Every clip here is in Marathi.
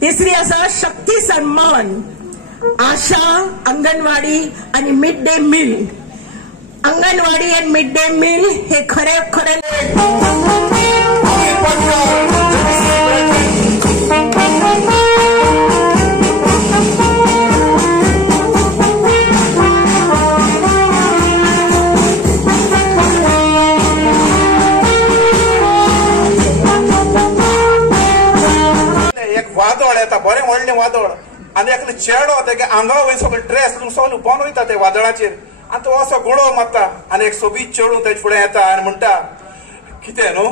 तिसरी आसा शक्ती सन्मान, आशा, अंगणवाडी आणि मिड डे मील. अंगणवाडी आणि मिड डे मील हे खरे खरे वादळ येता, बरें व्हडलें वादळ, आनी एकलो चेडो तेगे आंगा वयर सगळो ड्रेस सगळो उबोन वयता ते वादळाचेर, आनी तो असो गुळो मारता आनी एक सोबीत चेडूं तेजे फुडें येता आनी म्हणटा कितें न्हू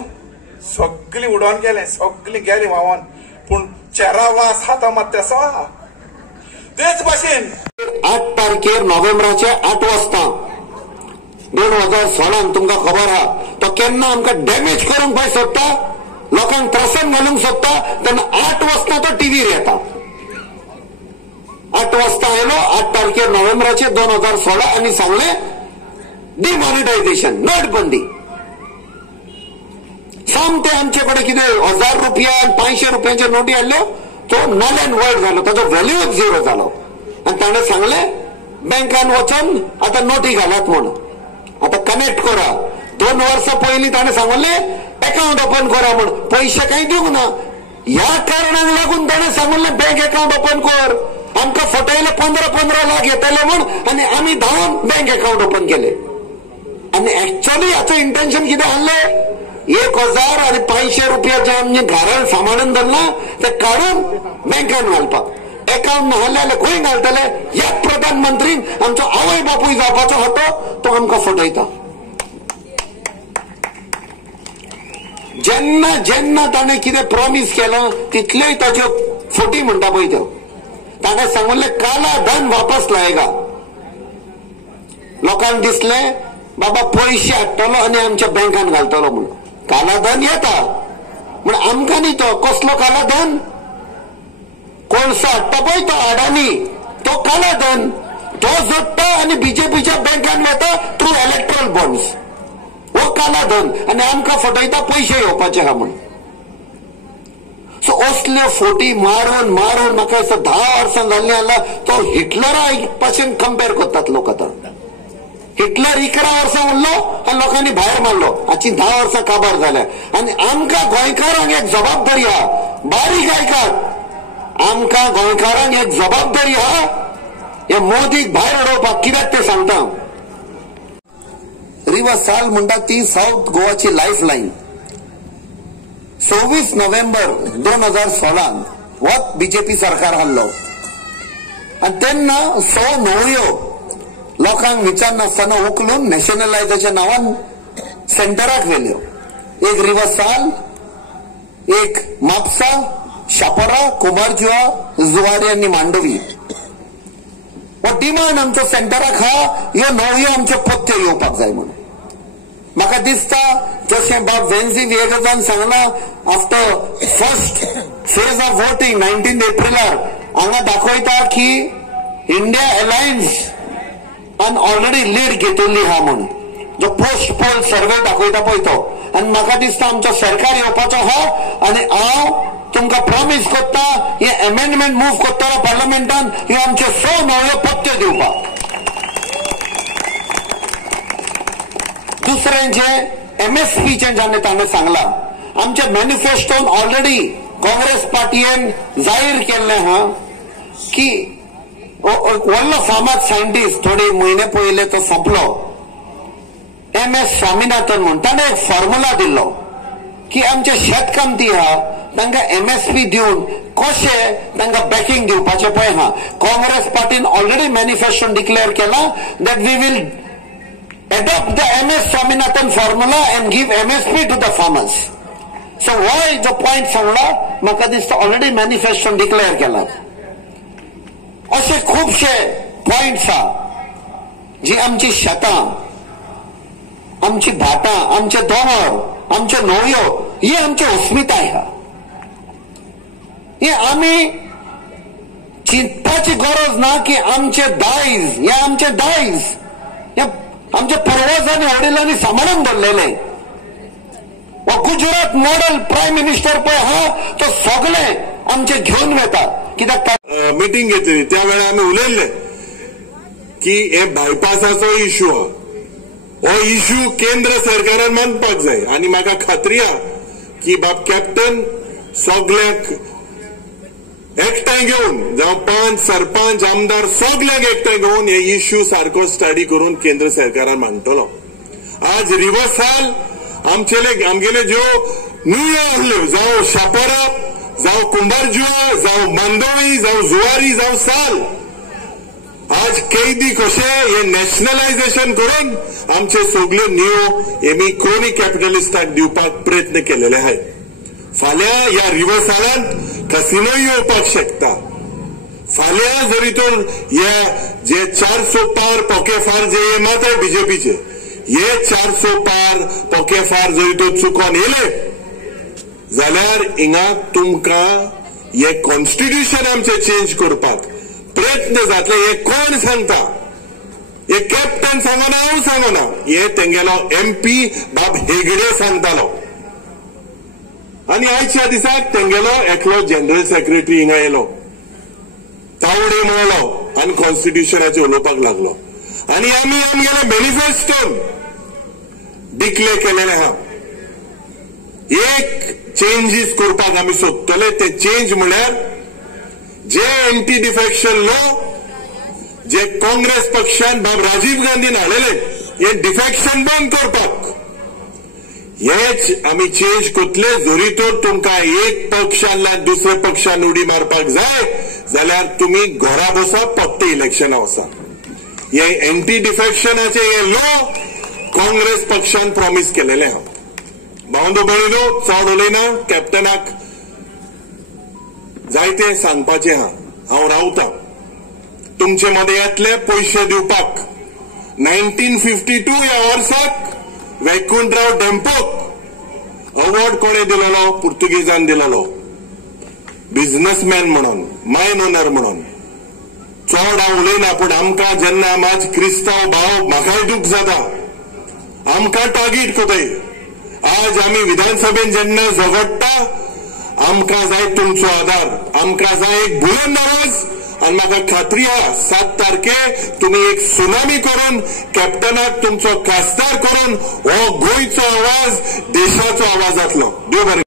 सगळीं उडोवन गेले, सगळीं गेलीं व्हांवोन, पूण चेरा वास हाता मात तेसो आहा. तेच भाशेन 8 तारखेर नोव्हेंबराचे 8 वाजता 2016 तुमकां खबर आहा तो केन्ना आमकां डॅमेज करूंक पळय सोदता, लोकांक त्रासान घालूंक सोदता, तेन्ना 8 वाजता तो टीव्हीर येता. 8 वाजता आयलो 8 तारखेर नोव्हेंबराचे 2016 आनी सांगले डिमॉनिटायझेशन, नोटबंदी. सामते आमचे कडेन कितें 1000 रुपया आनी 500 रुपयांच्यो नोटी हाडल्यो, तो नल एंड वायट जालो, ताजो व्हॅल्यूच झिरो जालो. आनी ताणें सांगले बँकान वचून आतां नोटी घालात म्हणून. आतां कनेक्ट करा. 2 वर्सां पयलीं ताणें सांगले अकाउंट ओपन करा म्हणून, पैसे काही दिवंक ना. ह्या कारणाक लागून ताणें सांगले बँक अकाउंट ओपन कर. आमकां फटयले 15 लाख येतले म्हूण आनी आमी धांवन बँक अकाउंट ओपन केले. आनी एक्चुअली हाचो इंटेन्शन कितें आहलें, 1000 आनी 500 रुपया जे आमी घरान सांबाळून धरला ते काडून बँकान घालपाक. अकाउंट नाहले जाल्यार खंय घालतले. ह्या प्रधानमंत्रीक आमचो आवय बापूय जावपाचो होतो, तो आमकां फटयता. जेन्ना जेन्ना ताणें कितें प्रॉमिस केलं तितल्योय ताज्यो फटी म्हणटा पळय त्यो. ताणें सांगले काला धन वापस लायेगा. लोकांक दिसले बाबा पैसे हाडटलो आनी आमच्या बँकान घालतलो म्हणून. काला धन येता म्हण आमकां न्ही तो कसलो काला धन. कोळसो हाडटा पळय तो अडानी, तो काला धन. तो जोडटा आनी बीजेपीच्या बँकान वता थ्रू इलेक्ट्रल बॉन्ड्स. हो काला धन आनी आमकां फटयता पैसे येवपाचे हा म्हणून. सो असल्यो फोटी मारून मारून म्हाका दिसता 10 वर्सां जाल्लीं आला. तो हिटलरा पासून कंपेर करतात लोक. आतां हिटलर 11 वर्सां उरलो आनी लोकांनी भायर मारलो. हाची 10 वर्सां काबार जाल्या. आनी आमकां गोंयकारांक एक जबाबदारी आहा, बारीक आयकात, आमकां गोंयकारांक एक जबाबदारी आहा हे मोदीक भायर उडोवपाक. कित्याक ते सांगता. रिवासाल म्हणटा ती साऊथ गोवाची लायफ लायन. 26 नोव्हेंबर 2016 वत बीजेपी सरकार हाडलो आनी तेन्ना 100 न्हंयो लोकांक विचारनासतना उखलून नॅशनलायझेशन नांवान सेंटराक व्हेल्यो. एक रिवासाल, एक म्हापसा, शापोरा, कुमारजुआ, जुवारी आनी मांडवी. हो डिमांड आमचो सेंटराक हा, ह्यो न्हंयो आमच्यो पत्त्यो येवपाक जाय म्हणून. म्हाका दिसता जशें बाब वेन्झी विएगजान सांगला after first phase of voting 19 एप्रिलार हांगा दाखयता की इंडिया अलायन्स आन ऑलरेडी लीड घेतिल्ली हा म्हणून. जो पोस्ट पोल सर्वे दाखयता पळय तो. आनी म्हाका दिसता आमचो सरकार येवपाचो हा आनी हांव तुमकां प्रॉमिस करता हे अमेंडमेंट मूव करतलो पार्लमेंटान ह्यो आमच्यो 100 न्हंयो पत्त्यो दिवपाक. दुसरें जे MSPचे जाणें ताणें सांगला आमच्या मॅनिफेस्टोन ऑलरेडी काँग्रेस पार्टीन जाहीर केल्लें हा की व्हडलो फामाद सायंटिस्ट थोडे म्हयने पयले तो सोंपलो MS स्वामीनाथन म्हणून. ताणें एक फॉर्म्युला दिल्लो की आमचे शेतकामती हा तांकां MSP दिवन कशें तांकां बॅकिंग दिवपाचें पळय हा. काँग्रेस पार्टीन ऑलरेडी मॅनिफेस्टोन डिक्लेअर केला that we will adopt the MS Swaminathan formula and give MSP to the farmers. So why जो पॉइंट सांगला म्हाका दिसता ऑलरेडी मॅनिफेस्टोन डिक्लेअर केला. असे खूबशे पॉइंट्स आहा जी आमची शेतां, आमची भाटां, आमचे दोंगर, आमच्यो न्हंयो ही आमची अस्मिताय आहा. हे आमी चिंतपाची गरज ना की आमचे दायज हे आमचे दायज हे आमच्या पूर्वजांनी वडिलांनी सांबाळून धरलेले. गुजरात मॉडेल प्रायम मिनिस्टर पळय हा तो सगळे आमचे घेवन वेतात कित्याक मिटींग घेतली त्या वेळार आमी उलयल्ले की हे बायपासाचो इश्यू हो इश्यू केंद्र सरकारान मानपाक जाय आनी म्हाका खात्री आहा की बाब कॅप्टन सगळ्यांक एकठांय घेवन जावं पंच सरपंच आमदार सगळ्यांक एकठांय घेवन हे इश्यू सारको स्टडी करून केंद्र सरकारान मांडटलो. आज रिवर्साल आमगेले ज्यो न्हंयो आहल्यो जावं शापोरा जावं कुंभारजुआ जावं मांदोळी जावं जुवारी जावं साल आज कैदी कशे हे नॅशनलायझेशन करून आमचे सगळ्यो न्हंयो हेमी क्रोनी कॅपिटलिस्टाक दिवपाक प्रयत्न केलेले आहेत. फाल्यां ह्या रिवर्सालांत कसिनोय येवपाक शकता. फाल्यां जरी तर हे जे 400 पार पोकेफार जे मात बीजेपीचे हे 400 पार पोकेफार जरी तर चुकोन येले जाल्यार हिंगा तुमकां हे कॉन्स्टिट्यूशन आमचे चेंज करपाक प्रयत्न जातले. हे कोण सांगता? हे कॅप्टन सांगना हांव सांगना हे तेंगेलो MP बाब हेगडे सांगतालो आनी आयच्या दिसाक तेंगेलो एकलो जनरल सेक्रेटरी हिंगा येयलो तावडे म्हणलो आनी कॉन्स्टिट्यूशनाचेर उलोवपाक लागलो आनी आमी आमगेले मॅनिफेस्टोन डिक्लेअर केलेले आहा. एक चेंजीस करपाक आमी सोदतले ते चेंज म्हळ्यार जे एंटी डिफेक्शन लॉ जे काँग्रेस पक्षान बाब राजीव गांधीन हाडलेले हे डिफेक्शन बंद करपाक हेच आमी चेंज करतले. जरी तर तुमकां एक पक्षांतल्यान दुसऱ्या पक्षान उडी मारपाक जाय जाल्यार तुमी घरा बसा फक्त इलेक्शना वचा. हे एंटी डिफेक्शनाचे हे लॉ काँग्रेस पक्षान प्रॉमिस केलेले आहा. भावंडो भयणीनो चड उलयना कॅप्टनाक जायते सांगपाचें आहा. हांव रावतां तुमचे मदें येतले पयशे दिवपाक. 1952 ह्या वर्साक वैकुंठराव डेंपोक अवॉर्ड कोणे दिलेलो? पुर्तुगेजान दिलेलो बिझनेसमॅन म्हणून मायन ओनर म्हणून. चड हांव उलयना पूण आमकां जेन्ना म्हाज क्रिस्तांव भाव म्हाकाय दूख जाता आमकां टार्गेट कोताय. आज आमी विधानसभेन जेन्ना झगडटा आमकां जाय तुमचो आदार आमकां जाय एक बुलंद आवाज आनी म्हाका खात्री आहा 7 तारखे तुमी एक सुनामी करून कॅप्टनाक तुमचो खासदार करून हो गोंयचो आवाज देशाचो आवाज जातलो. देव बरें.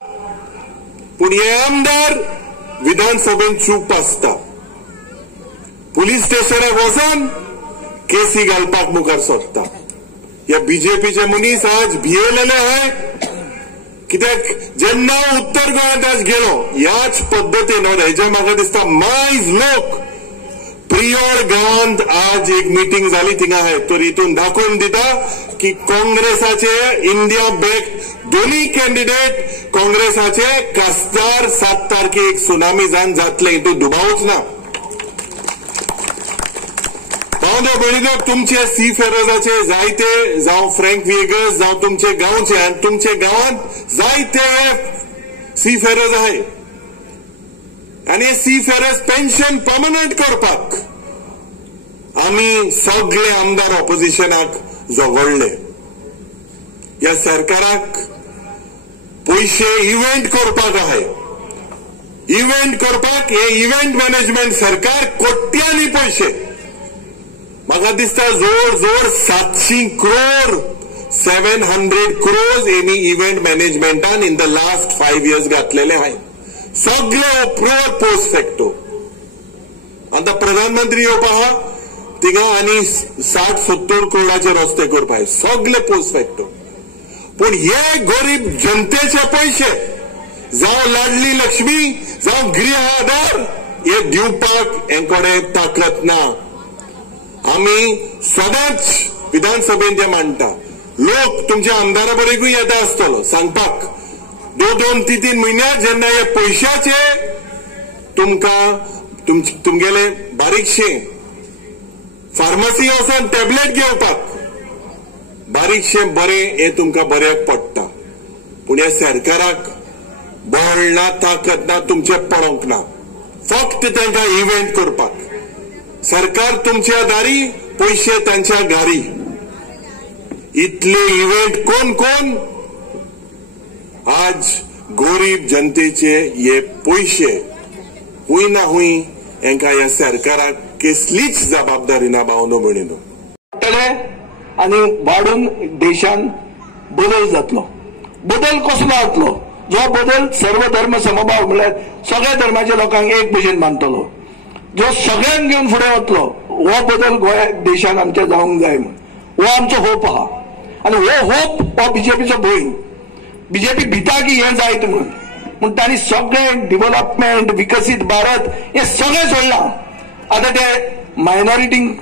पूण हे आमदार विधानसभेन चूप आसता पुलीस स्टेशनाक वचून केसी घालपाक मुखार सरता. ह्या बीजेपीचे मनीस आज भियेलेले आहाय कित्याक जेन्ना उत्तर गोंयांत आज गेलो ह्याच पद्दतीन हेजे म्हाका दिसता मायज लोक प्रियोड गांवांत आज एक मिटींग जाली थिंगा आहाय तर हितून दाखोवन दिता की काँग्रेसाचे इंडिया बॅक दोन्ही कॅन्डिडेट काँग्रेसाचे खासदार 7 तारखे एक सुनामी जावन जातले हितून दुबावच ना. भावंडो भयणीनो तुमचे सी फेरोजाचे जायते जावं फ्रँक विएगर्स जावं तुमचे गांवचे आनी तुमचे गांवांत जायते सी फेरोज आहाय आनी सी फेरोज पेन्शन पर्मनंट करपाक आमी सगळे आमदार ऑपोजिशनाक झगडले. ह्या सरकाराक पयशे इव्हेंट करपाक आहाय. इव्हेंट करपाक हे इव्हेंट मॅनेजमेंट सरकार कोट्यांनी पयशे म्हाका दिसता जोड जोड 700 crore 700 crores हेमी इव्हेंट मॅनेजमेंटान इन द लास्ट 5 years घातलेले आहाय. सगळे अप्रुव्हल पोस्ट फॅक्टो. आता प्रधानमंत्री येवपा आहा थिंगा आनी 60-70 करोडाचे रस्ते करपाक सगळे पोस्ट फॅक्टो. पूण हे गरीब जनतेचे पयशे जावं लाडली लक्ष्मी जावं गृह आधार हे दिवपाक हेंकडे ताकद ना. आमी सदांच विधानसभेन ते मांडटा. लोक तुमच्या आमदारा बरेकूय येता आसतलो सांगपाक 2-3 म्हयन्याक जेन्ना हे पयशाचे तुमकां तुमगेले बारीकशे फार्मसी वचून टॅबलेट घेवपाक बारीकशे बरें हे तुमकां बऱ्याक पडटा. पूण ह्या सरकाराक बळ ना ताकद ना तुमचे पडोवंक ना. फक्त तांकां इव्हेंट करपाक. सरकार तुमच्या दारी पयशे तांच्या घारी. इतले इव्हेंट कोण आज गरीब जनतेचे हे पयशे हुई ना हुई हांकां ह्या सरकाराक कसलीच जबाबदारी ना भावनो भयणीनो. आणि वाढून देशान बदल जातलो. बदल कसलो जातलो? जो बदल सर्व धर्म समभाव म्हळ्यार सगळ्या धर्माच्या लोकांक एक भशेन मानतलो, जो सगळ्यांक घेवन फुडें वतलो. हो बदल गोंया देशान आमच्या जावंक जाय म्हण हो आमचो होप आहा. आणि हो होप हो बीजेपीचो भंय. बीजेपी भिता की हें जायत म्हण तांणी सगळें डेव्हलपमेंट विकसीत भारत हें सगळें सोडलां. आतां ते मायनॉरिटींक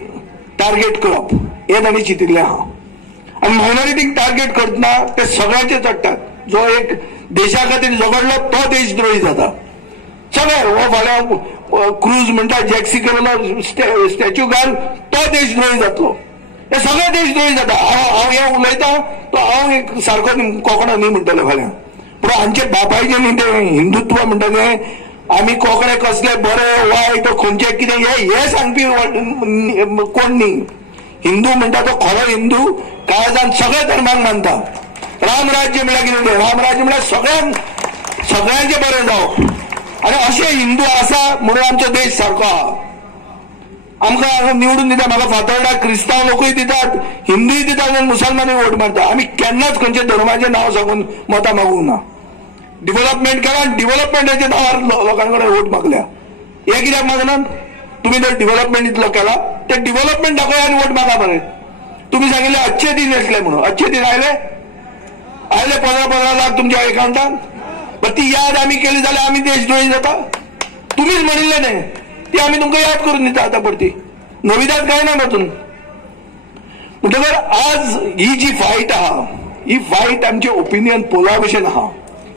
टार्गेट करप हें तांणी चिंतिल्लें आहा. आणि मायनॉरिटींक टार्गेट करतना ते सगळ्यांचे चडटात. जो एक देशा खातीर झगडलो तो देशद्रोही जाता. सगळे हो फाल्यां क्रूज म्हणटा जॅक्सी करेलो स्टॅच्यू घाल तो देशद्रोही जातलो. हे सगळे देशद्रोही जाता. हांव हें उलयतां तो हांव एक सारको कोंकणा न्ही म्हणटले फाल्यां. पूण आमचे बापायचे न्ही ते हिंदुत्व म्हणटले आमी कोंकणे कसले बरे वायट खंयचे कितें हे सांगपी कोण न्ही. हिंदू म्हणटा तो खरो हिंदू काळजान सगळे धर्मांक मानता. रामराज्य म्हळ्यार कितें तें रामराज्य म्हळ्यार सगळ्यांचे बरें जावप. आणि अशे हिंदू आसा म्हणून आमचो देश सारको आहा. आमकां निवडून दिता म्हाका फातर्डा क्रिस्तांव लोकूय दितात, हिंदूय दितात आनी मुसलमानूय वोट मारता. आमी केन्नाच खंयच्या धर्माचें नांव सांगून मतां मागूंक ना. डेव्हलपमेंट केला आनी डेव्हलपमेंटाच्या नांवार लोकां कडेन वोट मागल्या. हे कित्याक मागनात? तुम्ही जर डेव्हलपमेंट इतलो केला ते डेव्हलपमेंट दाखया आनी वोट मागा बरें. तुम्ही सांगिल्ले अच्छे दिन येतले म्हणून. अच्छे दिन आयले 15 लाख तुमच्या अकाउंटात. पण ती याद आम्ही केली जाल्यार आम्ही देशद्रोही जाता. तुम्हीच म्हणिल्ले न्ही ती आम्ही तुमकां याद करून दिता. आतां परती नविदाद काय ना तातूंत. म्हणटकर आज ही जी फायट आहा ही फायट आमचे ओपिनियन पोला भशेन आहा.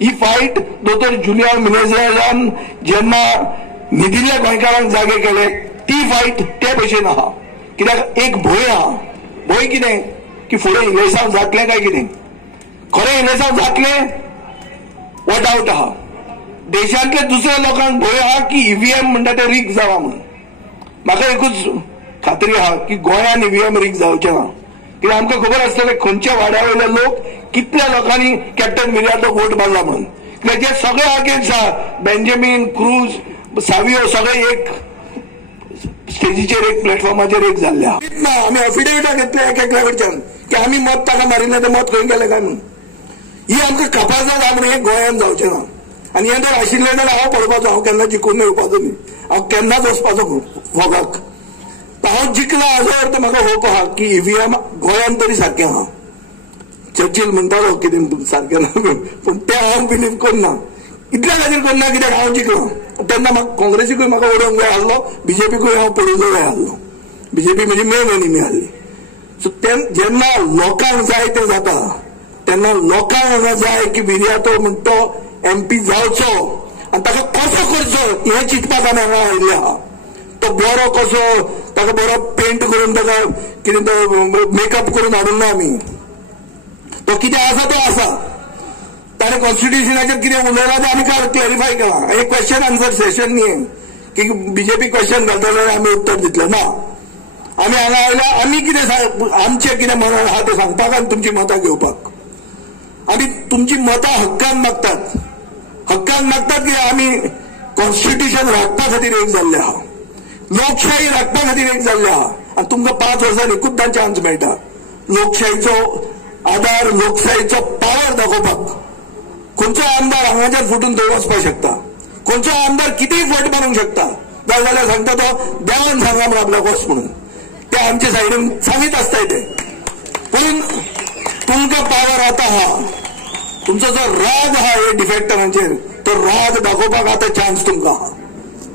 ही फायट दोतोर जुलियन मिनेझेरान जेन्ना न्हिदिल्ल्या गोंयकारांक जागे केले ती फायट ते भशेन आहा. कित्याक एक भंय आहा. भंय कितें की फुडें इलेक्शन जातलें काय कितें. खरें इलेक्शन जातलें हो डावट आहा. देशांतल्या दुसऱ्या लोकांक भंय आहा की ईव्हीएम म्हणटा ते रीक जावा म्हणून. म्हाका एकूच खात्री आहा की गोंयान ईव्हीएम रीक जावचें ना. कित्याक आमकां खबर आसतलें खंयच्या वाड्यावयले लोक कितल्या लोकांनी कॅप्टन मिराचो वोट मारला म्हणून. कित्याक जे सगळे अगेन्स्ट आहा बेंजामीन क्रूज सावियो सगळे एक स्टेजीचेर एक प्लॅटफॉर्माचेर एक जाल्ले आहा. ना आमी एफिडेविटां घेतले एकेकल्या कडच्यान की आमी मत ताका मारिल्लें तें मत खंय गेलें काय म्हणून. ही आमकां कापाजां जाय म्हणून हें गोंयान जावचें ना. आनी हें जर आशिल्लें जाल्यार हांव पळोवपाचो. हांव केन्ना जिखून येवपाचो न्ही. हांव केन्नाच वचपाचो फोगाक. हांव जिखला हाजो अर्थ म्हाका होप आहा की ईव्हीएम गोंयान तरी सारकें आहा. चर्चिल म्हणटालो कितें सारकें ना पूण तें हांव बिलीव करना. इतल्या खातीर करना कित्याक हांव जिखलो. तेन्ना म्हाका काँग्रेसीकूय म्हाका उडोवंक जाय आसलो, बीजेपीकूय हांव पडूंक जाय आसलो. बीजेपी म्हजी मेन एनिमी आसली. सो जेन्ना लोकांक जाय तें जाता तेन्ना लोकांक हांगा जाय की विर्यातो म्हणटा तो MP जावचो आनी ताका कसो करचो हें चिंतपाक आमी हांगा आयिल्ले आहा. तो बरो कसो ताका बरो पेंट करून ताका कितें तो मेकअप करून हाडूंक ना आमी. तो कितें आसा तो आसा. ताणें कॉन्स्टिट्युशनाचेर कितें उलयलां तें आमी काल क्लॅरिफाय केलां. हे क्वेश्चन आन्सर सेशन न्ही की बीजेपी क्वेश्चन घालतले आनी आमी उत्तर दितले ना. आमी हांगा आयल्या आमी कितें आमचें कितें मनान आहा तें सांगपाक आनी तुमची मतां घेवपाक. आमी तुमची मतां हक्कान मागतात. हक्कान मागतात की आमी कॉन्स्टिट्युशन राखपा खातीर एक जाल्ले आहा. लोकशाही राखपा खातीर एक जाल्ले आहा. आनी तुमकां 5 वर्सांनी एकूचदां चान्स मेळटा लोकशाहीचो आधार लोकशाहीचो पावर दाखोवपाक. खंयचो आमदार हांगाच्यान फुटून थंय वचपाक शकता. खंयचो आमदार कितेंय फट मारूंक शकता. जाल्यार सांगता तो देवान सांगा म्हणून आपल्याक वच म्हणून. ते आमचे सायडीन सांगीत आसताय ते. पूण तुमकां पावर आतां आहा. तुमचो जो राग आहा हे डिफेक्टरांचेर तो राग दाखोवपाक आतां चान्स तुमकां आहा.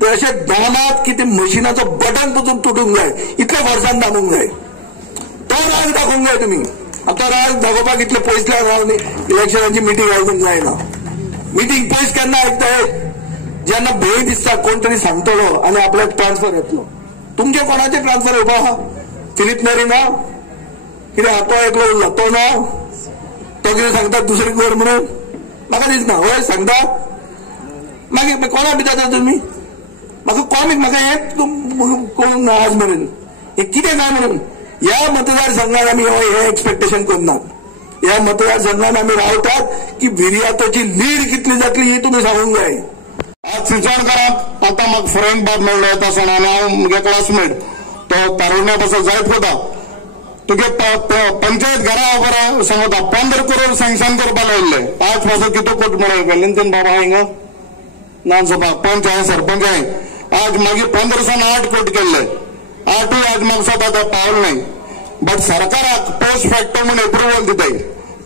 ते अशें दामात की ते मशिनाचो बटन पसून तुटूंक जाय इतल्या वर्सान दामूंक जाय. तो राग दाखोवंक जाय तुमी. तो राग दाखोवपाक इतले पयसल्यान रावन इलेक्शनाची मिटींग आयकूंक जायना. मिटींग पयस केन्ना आयकताय जेन्ना भंय दिसता कोण तरी सांगतलो आनी आपल्याक ट्रान्सफर येतलो. तुमचे कोणाचे ट्रान्सफर येवपा आहा? फिलिप नेरी ना कित्याक तो एकलो उरला तो ना. तो कितें सांगता दुसरे कर म्हणून म्हाका दिसना. हय सांगता मागीर कोणाक भिता तुमी. म्हाका कॉमीक म्हाका हें कळूंक ना आज मेरेन हें कितें काय म्हणून. ह्या मतदारसंघात आमी हे एक्सपेक्टेशन करनात. ह्या मतदारसंघात आमी रावतात की विर्यातोची लीड कितली जातली ही तुमी सांगूंक जाय. आज चिंचोणकाराक आता म्हाका फ्रेंड बाब मेळ्ळो येता सण आनी हांव म्हगे क्लासमेट तो तारुण्या पासून जायत कोता तुगे पंचायत घरा बरें सांगता 15 करोड सँक्शन करपा लायिल्ले आज पासून कितू कोट म्हणून वेलिंगटन बाबा हिंगा विधानसभा पंच हांवें सरपंच हांवें आज मागीर 15 कोट केल्ले 8 आज म्हाका स्वता ते पावल नाही बट सरकाराक पोस्ट फॅक्टो म्हणून एप्रुवल दिताय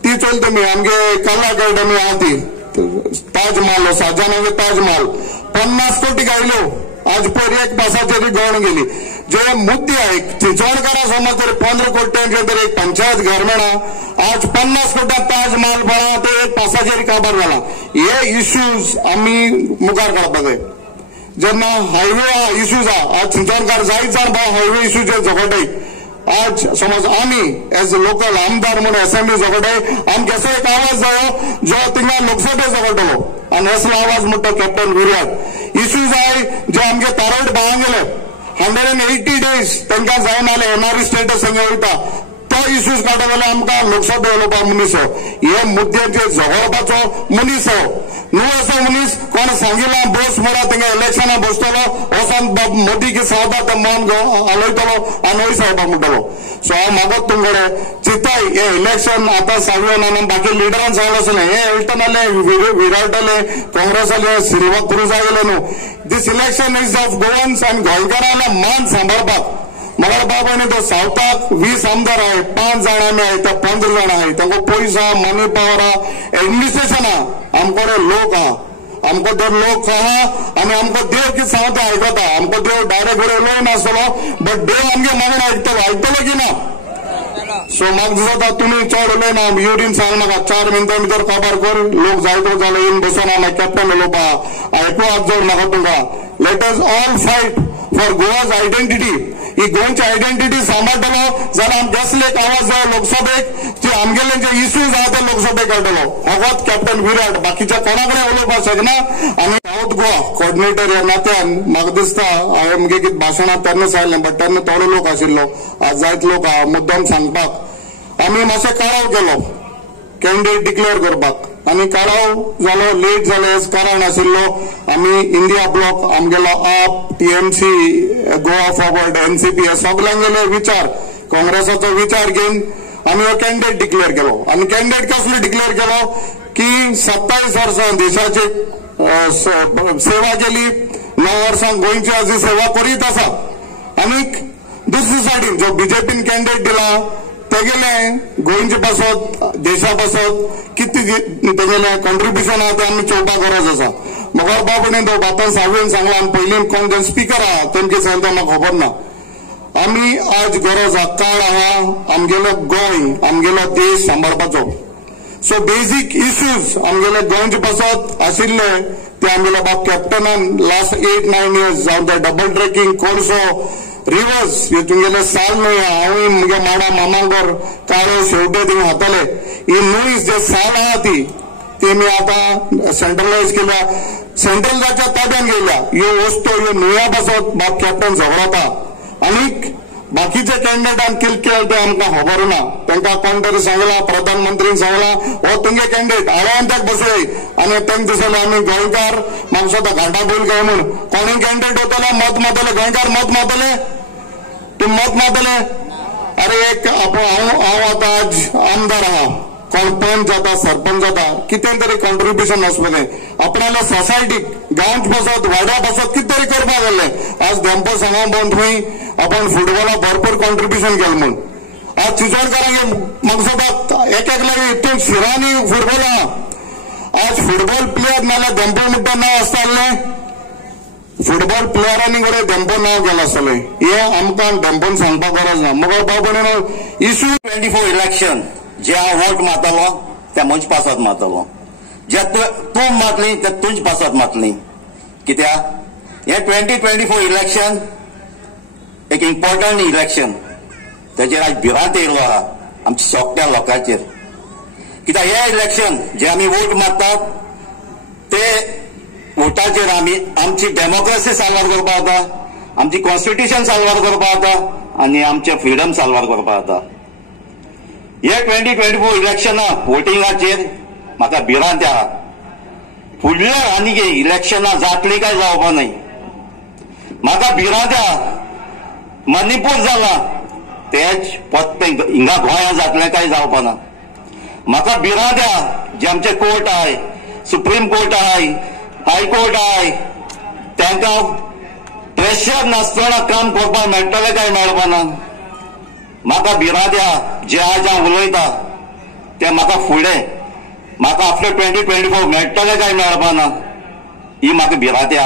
ती चलता मी आमगे कला अकॅडमी आहा ती ताज महल साजानागे ताज महल 50 कोटी गायलो आज पर एक पासाचेरी गवण गेली जे मुद्दे आहे चिंचोणकारा समज तरी 15 कोट्यांचे तरी एक पंचायत घर मेळा आज 50 कोट्यात ताज महल पडा ते एक पासाचेरी काबार जाला हे इश्यूज आम्ही मुखार काडपाक जाय जेन्ना हायवे इश्यूज आहा आज चिंचोणकार जायत जाण हायवे इश्यूचे झगडाय आज समज आम्ही एज लोकल आमदार म्हणून असेंब्ली झगडाय आमकां असो एक आवाज जायो जो थिंगा लोकसभेत झगडटलो आनी असलो आवाज म्हणटा कॅप्टन विराट इश्यूज आहाय जे आमगे तारोड भावांक गेले 180 days तांकां जायना जाले एनआरई स्टेटस हांगा वयता तो इश्यूज काडूंक गेले आमकां लोकसभा उलोवपाक मनीस हे मुद्द्याचेर झगडपाचो मनीस न्हू असो मनीस कोण सांगिल्ला बस म्हणा तांकां इलेक्शना बसतलो वचोन मोदी की सावता ते मन आलयतलो आनी वय सावपाक म्हणटलो सो हांव मागत तुमकडे चिंताय हे इलेक्शन आतां सागवेन आनी बाकी लिडरान सांगलें आसलें हे एल्टनाले विराटले काँग्रेसाले सिल्वा क्रुजा गेले न्हू दिस इलेक्शन इज ऑफ गोवन्स आनी गोंयकारांले मान सांबाळपाक मगर बाबाने तो सावताक 20 आमदार आहे 5 जाण आमी आहे त्या 15 जाण आहे तांकां पयसा मनी पावर आहा एडमिनिस्ट्रेशन आहा आमकडे लोक आहा आमको तर लोक आहा आनी आमकां देव कितें सांगता आयकता आमकां देव डायरेक्ट उलय नासतलो बट देव आमगे म्हणून आयकतलो की ना सो म्हाका दिसता तुमी चड उलयना युरीन सांग म्हाका 4 मिनटां भितर काबार कर लोक जायतो जाले येवन बसून हांव कॅप्टन उलोवपा आयकू आजोर नाका तुमकां let us all fight for Goa's identity ही गोंयची आयडेंटिटी सांबाळटलो जाल्यार आमकां असले एक आवाज जाय लोकसभेक जे आमगेले जे इश्यूज आहा ते लोकसभेक काडटलो फकत कॅप्टन विराट बाकीच्या कोणा कडेन उलोवपाक शकना आनी साऊथ गोवा कोऑर्डिनेटर ह्या नात्यान म्हाका दिसता हांवें म्हगे कितें भाशणां तेन्ना सांगलें बट तेन्ना थोडो लोक आशिल्लो आज जायत लोक आहा मुद्दम सांगपाक आमी मातशें कळाव केलो कॅन्डिडेट डिक्लेअर करपाक आनी कळाव जालो लेट जालो हेच कारण आशिल्लो आमी इंडिया ब्लॉक आमगेलो आप टीएमसी गोवा फॉरवर्ड एनसीपी हे सगळ्यांगेले विचार काँग्रेसाचो विचार घेवन आमी हो कॅन्डिडेट डिक्लेअर केलो आनी कॅन्डिडेट कसलो डिक्लेअर केलो की 27 वर्सां देशाची सेवा केली 9 वर्सां गोंयची आज सेवा करीत आसा आनीक दुसरे सायडीन जो बीजेपीन कॅन्डिडेट दिला तेगेले गोंयचे पासत देशा पासत कितें तेगेले कॉन्ट्रिब्युशन आहा ते आमी चोवपाक गरज आसा म्हाका बाबणे तो बातान सागवेन सांगला आनी पयलीं कोण ते स्पीकर आहा तेमचे सांगता म्हाका खबर ना आमी आज गरज आहा काळ आहा आमगेलो गोंय आमगेलो देश सांबाळपाचो सो बेजीक इश्यूज आमगेले गोंयचे पासत आशिल्ले ते आमगेलो बाब कॅप्टनान लास्ट 8-9 years जावन ते डबल ट्रेकिंग कोर्सो रिवर्स हे तुमगेले साल न्हय हांवूय म्हगे माडा मामांगर काळे शेवटे थिंग हातले ही न्हय जे साल आहा ती मी आता सेंट्रलाइज केल्या सेंट्रलाच्या ताब्यान गेल्या ह्यो वस्तू ह्यो न्हया पासत बाब कॅप्टन झगडता आनीक बाकीचे कॅन्डिडेटान कितें केलें तें आमकां खबर ना तांकां कोण तरी सांगला प्रधानमंत्रीन सांगला हो तुमगे कॅन्डिडेट हांवें ताका बसय आनी तांकां दिसलें आमी गोंयकार म्हाका स्वता घांटा बैल काय म्हूण कोणी कॅन्डिडेट वतले मत मारतले गोंयकार मत मारतले तुमी मत मारतले अरे एक हांव आतां आज आमदार आहा कोण पंच जाता सरपंच जाता कितें तरी कॉन्ट्रिब्युशन आसपाक जाय आपणाल्या सोसायटीक गांवच बसत वाड्या बसत कितें तरी करपाक जाल्लें आज डेम्पो सांगा बंद थंय आपण फुटबॉलाक भरपूर कॉन्ट्रिब्युशन केलें म्हूण आज चिंचोणकारांक म्हाका दिसता एक लागीं हितून शिरांनी फुटबॉल आहा आज फुटबॉल प्लेयर नाल्यार डेम्पो म्हणटा नांव आसतालें फुटबॉल प्लेयरांनी कडेन डेम्पो नांव गेलां आसतलें हें आमकां डेम्पोन सांगपाक गरज ना मगर बाबा इश्यू 24 इलेक्शन जे हांव वोट मारतलो त्या मंच पासत मारतलो जे तूं मारतली ते तुंच पासत मारतली कित्याक हे 2024 इलेक्शन एक इम्पॉर्टंट इलेक्शन तेजेर आज भिरांत येयलो आहा आमच्या सोगट्या लोकांचेर कित्याक हे इलेक्शन जे आमी वोट मारतात ते वोटाचेर आमी आमची डेमोक्रेसी साल्वार करपाक जाता आमची कॉन्स्टिट्यूशन साल्वार करपाक जाता आनी आमचे फ्रिडम साल्वार करपाक जाता हे 2024 इलेक्शना वोटिंगाचेर म्हाका भिरांत आहा फुडल्या आनी इलेक्शनां जातली काय जावपा नाही. म्हाका भिरांत्या मणिपूर जाला तेच पोत्ते हिंगा गोंया जातलें काय जावपा ना. म्हाका भिरांत्या जे आमचे कोर्ट आहाय, सुप्रीम कोर्ट आहाय, हायकोर्ट आहाय, तांकां प्रेशर नासतना काम करपाक मेळटलें काय मेळपा ना. म्हाका भिरांत्या जे आज हांव उलयता ते म्हाका फुडें म्हाका आफ्टर 2024 मेळटलें काय मेळपा ना. ही म्हाका भिरांत्या.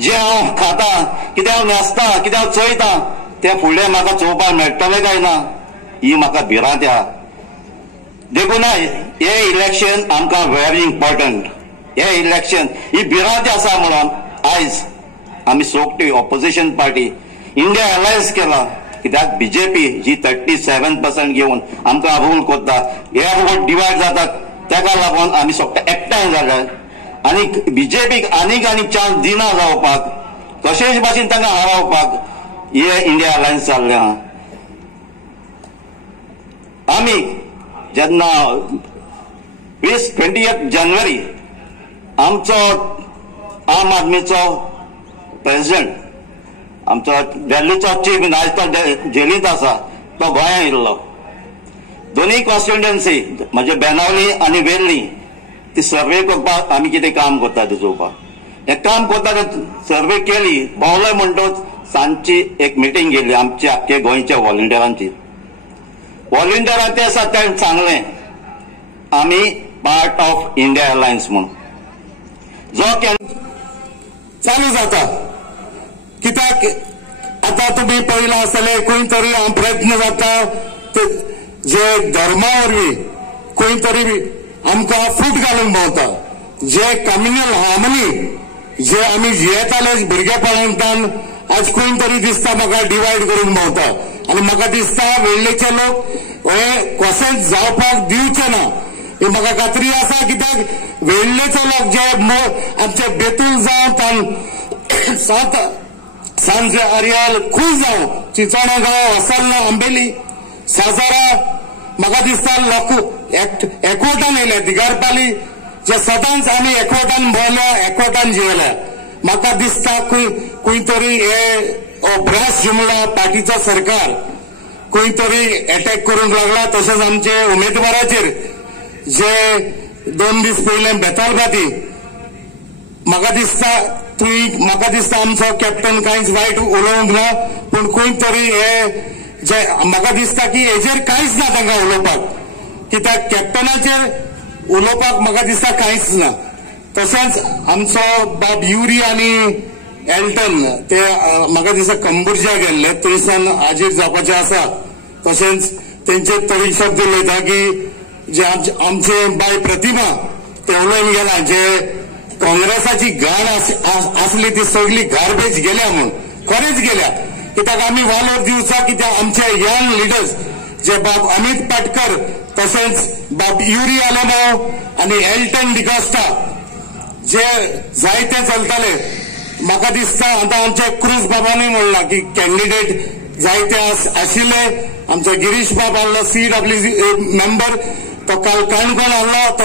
जे हांव खाता, कितें हांव न्हेसता, कितें हांव चोयता ते फुडें म्हाका चोवपाक मेळटलें काय ना. ही म्हाका भिरांत्या. देखून हे इलेक्शन आमकां व्हेरी इम्पॉर्टंट. हे इलेक्शन ही भिरांती आसा म्हणून आयज आमी सोगटी ऑपोजिशन पार्टी इंडिया अलायन्स केला. कित्याक बीजेपी जी 37% घेवन आमकां रूल करता, हे वोट डिवायड जातात, तेका लागून आमी सोगटे एकठांय जाले. आनी बीजेपीक आनीक चान्स दिना जावपाक, कशेच भाशेन तांकां हारोवपाक हे इंडिया अलायन्स जाल्लें आहा. आमी जेन्ना 28 जानेवारी आमचो आम आदमीचो प्रेसिडेंट, आमचो दिल्लीचो चीफ मिनिस्टर जेलींत आसा, तो गोंया येयल्लो. दोनूय कॉन्स्टिट्युएन्सी म्हणजे बेनावली आनी वेर्ली ती सर्वे करपाक आमी कितें काम करता ते चोवपाक. हें काम करता ते सर्वे केली, भोंवलोय म्हणटच सांजची एक मिटींग गेली आमच्या आख्खे गोंयच्या व्हॉलंटियरांची. व्हॉलंटियरां ते आसा तें सांगलें आमी पार्ट ऑफ इंडिया अलायन्स म्हणून. जो चालू जाता. कित्याक आतां तुमी पळयलां आसतलें खंय तरी हांव प्रयत्न जाता जे धर्मा वरवीं खंय तरी आमकां फूट घालूंक भोंवता. जे कम्युनल हार्मनी जे आमी जियेताले भुरगेपणांतल्यान आज खंय तरी दिसता म्हाका डिवायड करून भोंवता. आनी म्हाका दिसता वेळेचे लोक हे कशेंच जावपाक दिवचे ना. ही म्हाका खात्री आसा. कित्याक वेळेचे लोक जे आमचे बेतूल जावं सांज आर्याल खूय जावं चिंचोणा गांव, हसलना, आंबेली, साजारा, म्हाका दिसता लोक एकवटान येयले. दिगारपाली जे सदांच आमी एकवटान भोंवल्या, एकवटान जियेल्या. म्हाका दिसता खंय तरी हे भ्रश जुमला पार्टीचो सरकार खंय तरी अटॅक करूंक लागला. तशेंच आमचे उमेदवाराचेर जे 2 दीस पयले बेतालबाती, म्हाका दिसता आमचो कॅप्टन कांयच वायट उलोवंक ना. पूण खंय तरी हे जे म्हाका दिसता की हेजेर कांयच ना तांकां उलोवपाक. कित्याक कॅप्टनाचेर उलोवपाक म्हाका दिसता कांयच ना. तशेंच आमचो बाब युरी आनी एल्टन ते म्हाका दिसता कंबुर्जा गेल्ले, थंयसान हाजीर जावपाचे आसा. तशेंच तेंचे तरी शब्द उलयता की जे आमचे बाय प्रतिमा ते उलयन गेला जे काँग्रेसाची घाण आसली ती सगळी गार्बेज गेल्या म्हणून. खरेंच गेल्या. कित्याक आमी वालोर दिवचा कित्याक आमचे यंग लिडर्स जे बाब अमित पाटकर, तशेंच बाब युरी आलेमाव आनी एल्टन डिकोस्टा जे जायते चलताले. म्हाका दिसता आतां आमचे क्रूज बाबांनी म्हणला की कॅन्डिडेट जायते आशिल्ले. आमचो गिरीश बाब आहलो CWC मेंबर, तो काल काणकोण आहलो, तो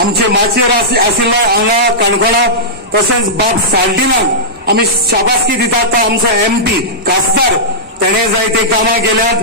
आमचे माचेर आशिल्लो हांगा काणकोणा. तशेंच बाब साल्टिनाक आमी शाबासकी दितात. तो आमचो MP खासदार, तेणे जायते कामां केल्यात.